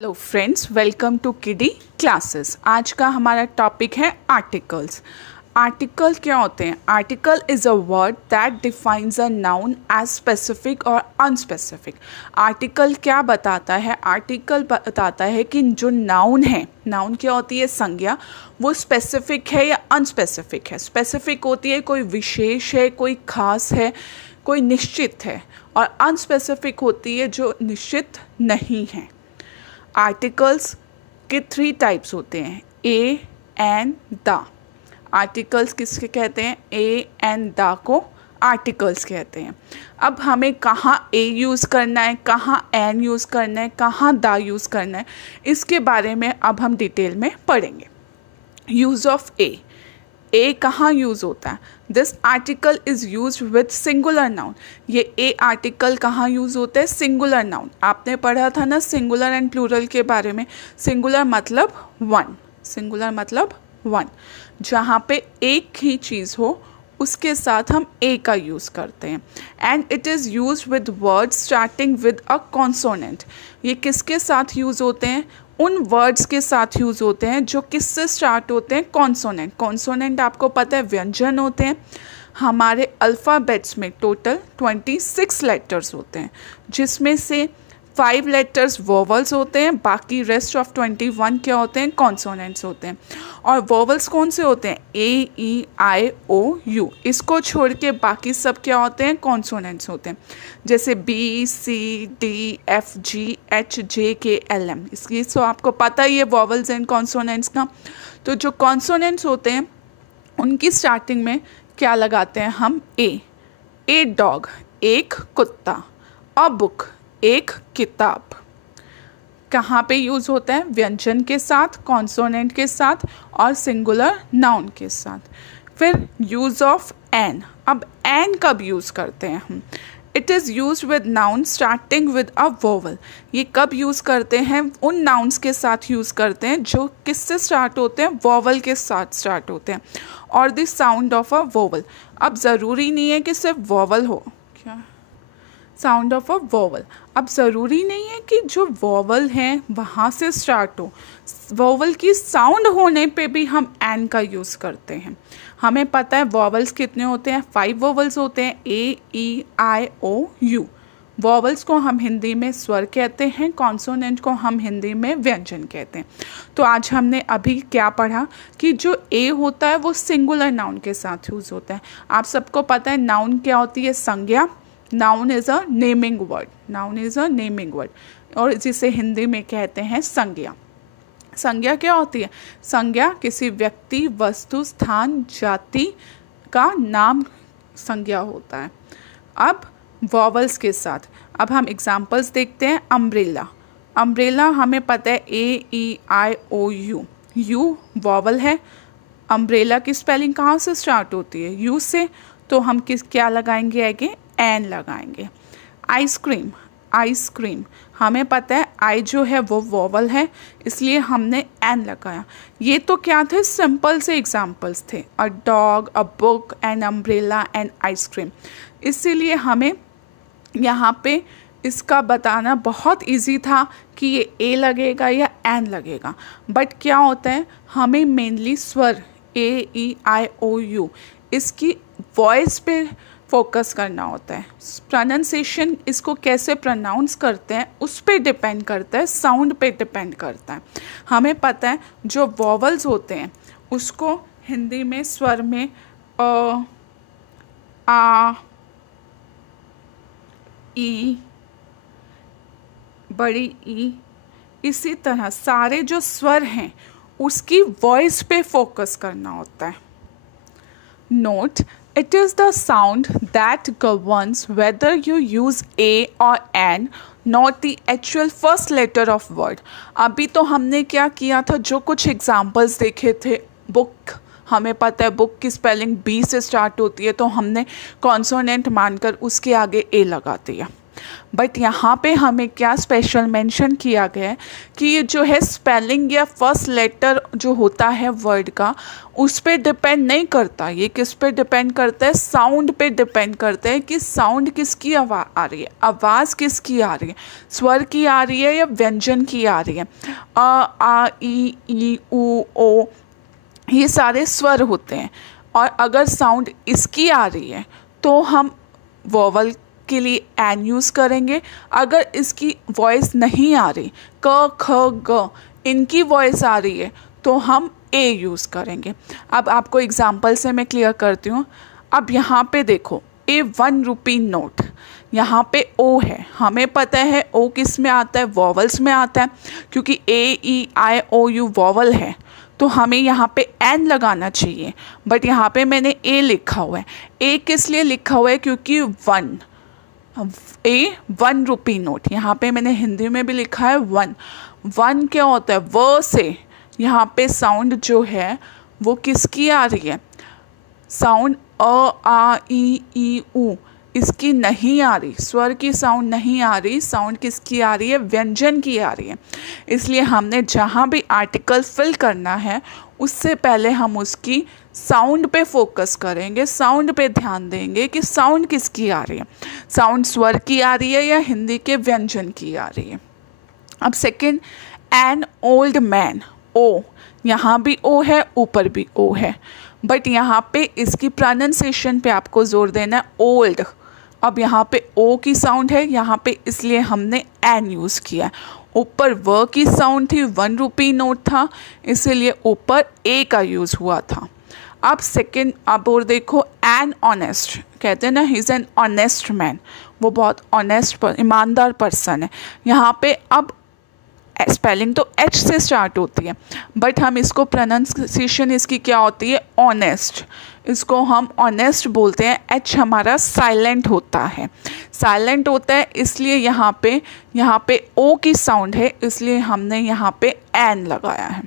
Hello friends, welcome to किडी classes. आज का हमारा टॉपिक है आर्टिकल्स। आर्टिकल क्या होते हैं? Article is a word that defines a noun as specific और अनस्पेसिफिक। आर्टिकल क्या बताता है? आर्टिकल बताता है कि जो नाउन है, नाउन क्या होती है? संज्ञा, वो स्पेसिफिक है या अनस्पेसिफिक है। स्पेसिफिक होती है कोई विशेष है, कोई खास है, कोई निश्चित है, और अनस्पेसिफिक होती है जो निश्चित नहीं है। आर्टिकल्स के 3 टाइप्स होते हैं, ए, एन, द। आर्टिकल्स किसके कहते हैं? ए, एन, द को आर्टिकल्स कहते हैं। अब हमें कहाँ ए यूज़ करना है, कहाँ एन यूज़ करना है, कहाँ द यूज़ करना है, इसके बारे में अब हम डिटेल में पढ़ेंगे। यूज़ ऑफ ए कहाँ यूज़ होता है? This article is use with singular noun. ये ए आर्टिकल कहाँ यूज़ होता है? Singular noun. आपने पढ़ा था ना सिंगुलर एंड प्लूरल के बारे में। सिंगुलर मतलब वन, सिंगुलर मतलब वन, जहाँ पे एक ही चीज़ हो उसके साथ हम ए का यूज़ करते हैं। And it is use with words starting with a consonant. ये किसके साथ यूज़ होते हैं? उन वर्ड्स के साथ यूज़ होते हैं जो किससे स्टार्ट होते हैं? कॉन्सोनेंट। कॉन्सोनेंट आपको पता है व्यंजन होते हैं। हमारे अल्फ़ाबेट्स में टोटल 26 लेटर्स होते हैं, जिसमें से 5 लेटर्स वोवल्स होते हैं, बाकी रेस्ट ऑफ 21 क्या होते हैं? कॉन्सोनेंट्स होते हैं। और वोवल्स कौन से होते हैं? ए, ई, आई, ओ, यू। इसको छोड़ के बाकी सब क्या होते हैं? कॉन्सोनेंट्स होते हैं, जैसे बी, सी, डी, एफ, जी, एच, जे, के, एल, एम। इसकी सो आपको पता ही है वोवल्स एंड कॉन्सोनेंट्स का। तो जो कॉन्सोनेंट्स होते हैं उनकी स्टार्टिंग में क्या लगाते हैं हम? ए डॉग, एक कुत्ता। अ बुक, एक किताब। कहाँ पे यूज़ होता है? व्यंजन के साथ, कॉन्सोनेंट के साथ और सिंगुलर नाउन के साथ। फिर यूज़ ऑफ एन। अब एन कब यूज़ करते हैं हम? It is use with noun starting with a vowel. ये कब यूज़ करते हैं? उन नाउन्स के साथ यूज़ करते हैं जो किससे स्टार्ट होते हैं? वोवल के साथ स्टार्ट होते हैं, और the sound of a vowel. अब ज़रूरी नहीं है कि सिर्फ वोवल हो। क्या? Sound of a vowel. अब ज़रूरी नहीं है कि जो वोवल हैं वहाँ से स्टार्ट हो। वोवल की साउंड होने पे भी हम एन का यूज़ करते हैं। हमें पता है वोवल्स कितने होते हैं? 5 वोवल्स होते हैं, ए, ई, आई, ओ, यू। वोवल्स को हम हिंदी में स्वर कहते हैं, कॉन्सोनेंट को हम हिंदी में व्यंजन कहते हैं। तो आज हमने अभी क्या पढ़ा कि जो ए होता है वो सिंगुलर नाउन के साथ यूज़ होता है। आप सबको पता है नाउन क्या होती है? संज्ञा। Noun is a naming word, noun is a naming word, और जिसे हिंदी में कहते हैं संज्ञा। संज्ञा क्या होती है? संज्ञा किसी व्यक्ति, वस्तु, स्थान, जाति का नाम संज्ञा होता है। अब वॉवल्स के साथ अब हम एग्जाम्पल्स देखते हैं। अम्ब्रेला। अम्ब्रेला हमें पता है ए, ई, आई, ओ, यू। यू वॉवल है। अम्ब्रेला की स्पेलिंग कहाँ से स्टार्ट होती है? यू से। तो हम क्या लगाएंगे? आगे एन लगाएंगे। आइसक्रीम। आइसक्रीम हमें पता है आई जो है वो वोवल है, इसलिए हमने एन लगाया। ये तो क्या थे? सिंपल से एग्जाम्पल्स थे। A dog, a book, an umbrella, an ice cream. इसीलिए हमें यहाँ पे इसका बताना बहुत इजी था कि ये ए लगेगा या एन लगेगा। बट क्या होता है, हमें मेनली स्वर ए, ई, आई, ओ, यू इसकी वॉइस पे फोकस करना होता है। प्रोनाउंसिएशन इसको कैसे प्रोनाउंस करते हैं उस पे डिपेंड करता है, साउंड पे डिपेंड करता है। हमें पता है जो वॉवल्स होते हैं उसको हिंदी में स्वर में अ, आ, ई, बड़ी ई, इसी तरह सारे जो स्वर हैं उसकी वॉइस पे फोकस करना होता है। Note, it is the sound that governs whether you use A or N, not the actual first letter of word. अभी तो हमने क्या किया था? जो कुछ एग्जाम्पल्स देखे थे। बुक, हमें पता है बुक की स्पेलिंग बी से स्टार्ट होती है, तो हमने कॉन्सोनेंट मानकर उसके आगे ए लगा दिया। बट यहाँ पे हमें क्या स्पेशल मेंशन किया गया है कि ये जो है स्पेलिंग या फर्स्ट लेटर जो होता है वर्ड का उस पे डिपेंड नहीं करता। ये किस पे डिपेंड करता है? साउंड पे डिपेंड करता है कि साउंड किसकी आवाज़ आ रही है, आवाज़ किसकी आ रही है, स्वर की आ रही है या व्यंजन की आ रही है। अ, आ, ई, उ, ओ, ये सारे स्वर होते हैं। और अगर साउंड इसकी आ रही है तो हम वोवल के लिए एन यूज़ करेंगे। अगर इसकी वॉइस नहीं आ रही, क ख ग इनकी वॉइस आ रही है तो हम ए यूज़ करेंगे। अब आपको एग्जांपल से मैं क्लियर करती हूँ। अब यहाँ पे देखो, ए 1 रुपी नोट, यहाँ पे ओ है, हमें पता है ओ किस में आता है, वॉवल्स में आता है, क्योंकि ए ई आई ओ यू वॉवल है तो हमें यहाँ पे एन लगाना चाहिए। बट यहाँ पे मैंने ए लिखा हुआ है। ए किस लिए लिखा हुआ है? क्योंकि 1, ए 1 रुपी नोट, यहाँ पे मैंने हिंदी में भी लिखा है 1। 1 क्या होता है? व से यहाँ पे साउंड जो है वो किसकी आ रही है? साउंड अ आ ई उ इसकी नहीं आ रही, स्वर की साउंड नहीं आ रही। साउंड किसकी आ रही है? व्यंजन की आ रही है। इसलिए हमने जहाँ भी आर्टिकल फिल करना है उससे पहले हम उसकी साउंड पे फोकस करेंगे, साउंड पे ध्यान देंगे कि साउंड किसकी आ रही है, साउंड स्वर की आ रही है या हिंदी के व्यंजन की आ रही है। अब सेकंड, एन ओल्ड मैन, ओ, यहाँ भी ओ है, ऊपर भी ओ है, बट यहाँ पे इसकी प्रोनाउंसिएशन पे आपको जोर देना है, ओल्ड। अब यहाँ पे ओ की साउंड है यहाँ पे, इसलिए हमने एन यूज़ किया। ऊपर व की साउंड थी, 1 रुपी नोट था, इसीलिए ऊपर ए का यूज़ हुआ था। अब सेकंड, अब और देखो, एन ऑनेस्ट, कहते हैं ना he is an honest man, वो बहुत ऑनेस्ट ईमानदार पर्सन है। यहाँ पे अब स्पेलिंग तो एच से स्टार्ट होती है, बट हम इसको प्रोनाउंसिएशन इसकी क्या होती है? ऑनेस्ट। इसको हम ऑनेस्ट बोलते हैं। एच हमारा साइलेंट होता है, साइलेंट होता है, इसलिए यहाँ पे ओ की साउंड है, इसलिए हमने यहाँ पे एन लगाया है।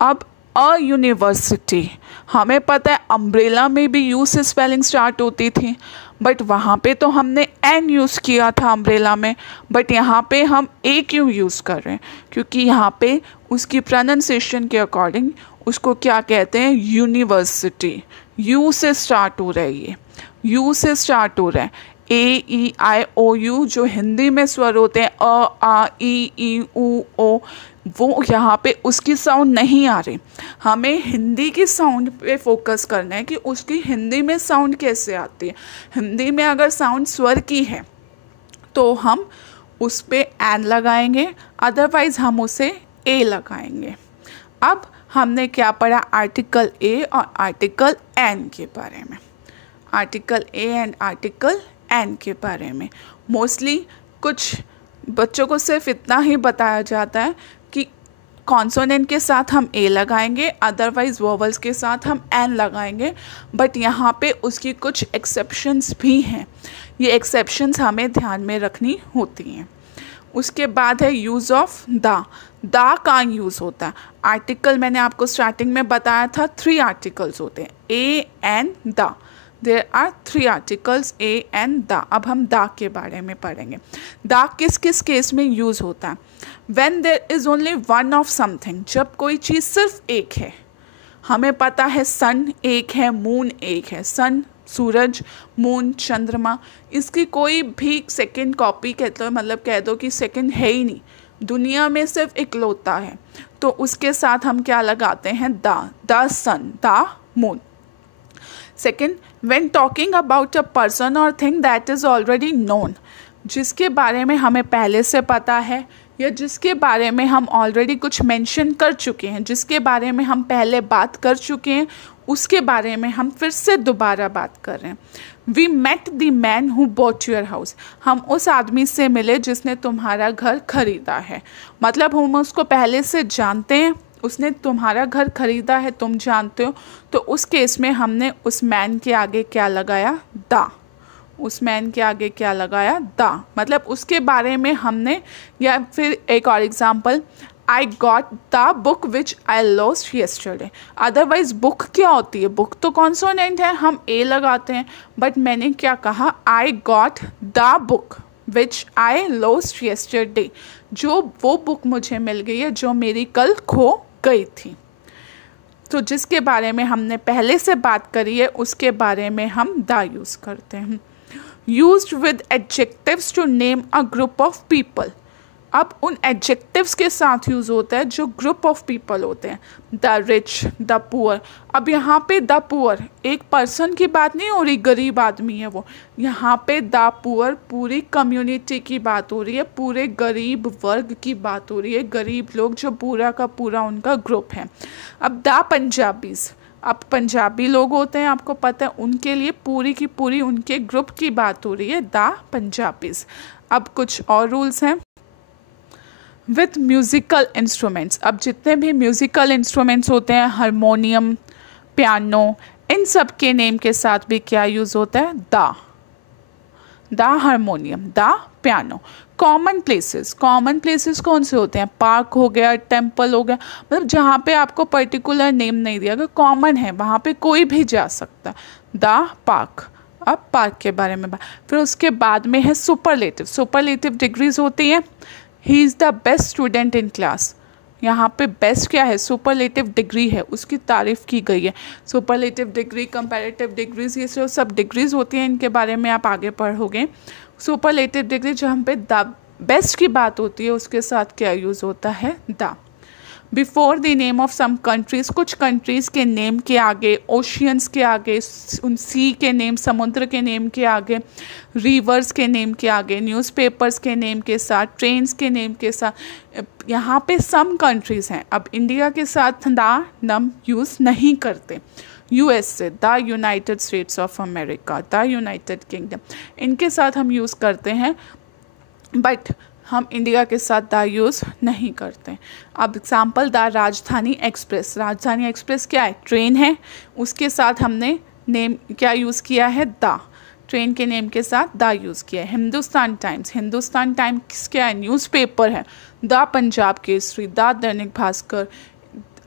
अब अ यूनिवर्सिटी, हमें पता है अम्ब्रेला में भी यू से स्पेलिंग स्टार्ट होती थी, बट वहाँ पे तो हमने एन यूज़ किया था अम्ब्रेला में, बट यहाँ पे हम ए क्यों यूज़ कर रहे हैं? क्योंकि यहाँ पे उसकी प्रोनाउंसिएशन के अकॉर्डिंग उसको क्या कहते हैं? यूनिवर्सिटी। यू से स्टार्ट हो रहा है, ये यू से स्टार्ट हो रहा है। ए ई आई ओ यू जो हिंदी में स्वर होते हैं अ आ ई उ ओ, वो यहाँ पे उसकी साउंड नहीं आ रही। हमें हिंदी की साउंड पे फोकस करना है कि उसकी हिंदी में साउंड कैसे आती है। हिंदी में अगर साउंड स्वर की है तो हम उस पे एन लगाएंगे, अदरवाइज हम उसे ए लगाएंगे। अब हमने क्या पढ़ा? आर्टिकल ए और आर्टिकल एन के बारे में, article A and article an के बारे में। मोस्टली कुछ बच्चों को सिर्फ इतना ही बताया जाता है कि कॉन्सोनेंट के साथ हम ए लगाएंगे, अदरवाइज वोवल्स के साथ हम एन लगाएंगे, बट यहाँ पे उसकी कुछ एक्सेप्शंस भी हैं। ये एक्सेप्शंस हमें ध्यान में रखनी होती हैं। उसके बाद है यूज़ ऑफ द का यूज़ होता है। आर्टिकल मैंने आपको स्टार्टिंग में बताया था 3 आर्टिकल्स होते हैं, a an the. There are 3 articles, a an the. अब हम द के बारे में पढ़ेंगे। द किस किस केस में यूज़ होता है? When there is only one of something, जब कोई चीज़ सिर्फ एक है। हमें पता है सन एक है, मून एक है। सन सूरज, मून चंद्रमा, इसकी कोई भी सेकंड कॉपी कहते हो, मतलब कह दो कि सेकंड है ही नहीं, दुनिया में सिर्फ इकलौता है, तो उसके साथ हम क्या लगाते हैं? The sun, the moon. Second, when talking about a person और thing that is already known, जिसके बारे में हमें पहले से पता है या जिसके बारे में हम ऑलरेडी कुछ मेंशन कर चुके हैं, जिसके बारे में हम पहले बात कर चुके हैं, उसके बारे में हम फिर से दोबारा बात कर रहे हैं। We met the man who bought your house, हम उस आदमी से मिले जिसने तुम्हारा घर खरीदा है। मतलब हम उसको पहले से जानते हैं, उसने तुम्हारा घर खरीदा है, तुम जानते हो, तो उस केस में हमने उस मैन के आगे क्या लगाया? द। उस मैन के आगे क्या लगाया? द। मतलब उसके बारे में हमने, या फिर एक और example, I got the book which I lost yesterday. Otherwise book क्या होती है? बुक तो कॉन्सोनेंट है, हम ए लगाते हैं, बट मैंने क्या कहा? I got the book which I lost yesterday, जो वो बुक मुझे मिल गई है जो मेरी कल खो गई थी। तो जिसके बारे में हमने पहले से बात करी है उसके बारे में हम द यूज़ करते हैं। Used with adjectives to name a group of people. अब उन एडजेक्टिव्स के साथ यूज़ होता है जो ग्रुप ऑफ पीपल होते हैं। The rich, the poor. अब यहाँ पे द पुअर एक पर्सन की बात नहीं हो रही, गरीब आदमी है वो। यहाँ पे द पुअर पूरी कम्युनिटी की बात हो रही है, पूरे गरीब वर्ग की बात हो रही है, गरीब लोग जो पूरा का पूरा उनका ग्रुप है। अब द पंजाबीज़, अब पंजाबी लोग होते हैं, आपको पता है, उनके लिए पूरी की पूरी उनके ग्रुप की बात हो रही है, द पंजाबीज़। अब कुछ और रूल्स हैं। विथ म्यूज़िकल इंस्ट्रूमेंट्स, अब जितने भी म्यूज़िकल इंस्ट्रूमेंट्स होते हैं, हारमोनियम, पियानो, इन सब के नेम के साथ भी क्या यूज़ होता है? The harmonium, the piano. Common places, common places कौन से होते हैं? पार्क हो गया, टेम्पल हो गया, मतलब जहाँ पे आपको पर्टिकुलर नेम नहीं दिया, अगर कॉमन है वहाँ पे कोई भी जा सकता है, द पार्क। अब पार्क के बारे में बात, फिर उसके बाद में है सुपरलेटिव। सुपरलेटिव डिग्रीज होती हैं। He is the best student in class, यहाँ पे बेस्ट क्या है? सुपरलेटिव डिग्री है, उसकी तारीफ़ की गई है। सुपरलेटिव डिग्री, कंपैरेटिव डिग्रीज, ये सब डिग्रीज होती हैं, इनके बारे में आप आगे पढ़ोगे। सुपरलेटिव डिग्री जहाँ पे द बेस्ट की बात होती है उसके साथ क्या यूज़ होता है? The. Before the name of some countries, कुछ कंट्रीज़ के नेम के आगे, ओशियंस के आगे, उन सी के नेम, समुद्र के नेम के आगे, रिवर्स के नेम के आगे, न्यूज़पेपर्स के नेम के साथ, ट्रेन्स के नेम के साथ, यहाँ पे सम कंट्रीज़ हैं। अब इंडिया के साथ द नम यूज़ नहीं करते। USA, the United states of America, the United kingdom, इनके साथ हम यूज़ करते हैं, बट हम इंडिया के साथ द यूज़ नहीं करते। अब एग्जाम्पल, द राजधानी एक्सप्रेस। राजधानी एक्सप्रेस क्या है? ट्रेन है, उसके साथ हमने नेम क्या यूज़ किया है? द। ट्रेन के नेम के साथ द यूज़ किया है। हिंदुस्तान टाइम्स, हिंदुस्तान टाइम्स क्या है? न्यूज़पेपर है। The Punjab Kesari, the Dainik Bhaskar.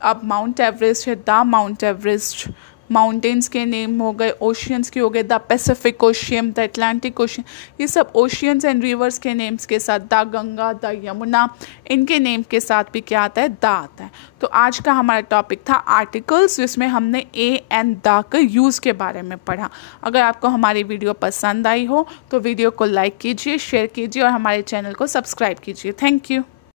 अब माउंट एवरेस्ट है, द माउंट एवरेस्ट। माउंटेन्स के नेम हो गए, ओशियंस के हो गए, the Pacific ocean, the Atlantic ocean. ये सब ओशियंस एंड रिवर्स के नेम्स के साथ, द गंगा, द यमुना, इनके नेम के साथ भी क्या आता है? द आता है। तो आज का हमारा टॉपिक था आर्टिकल्स, जिसमें हमने ए एंड द के यूज़ के बारे में पढ़ा। अगर आपको हमारी वीडियो पसंद आई हो तो वीडियो को लाइक कीजिए, शेयर कीजिए और हमारे चैनल को सब्सक्राइब कीजिए। Thank you.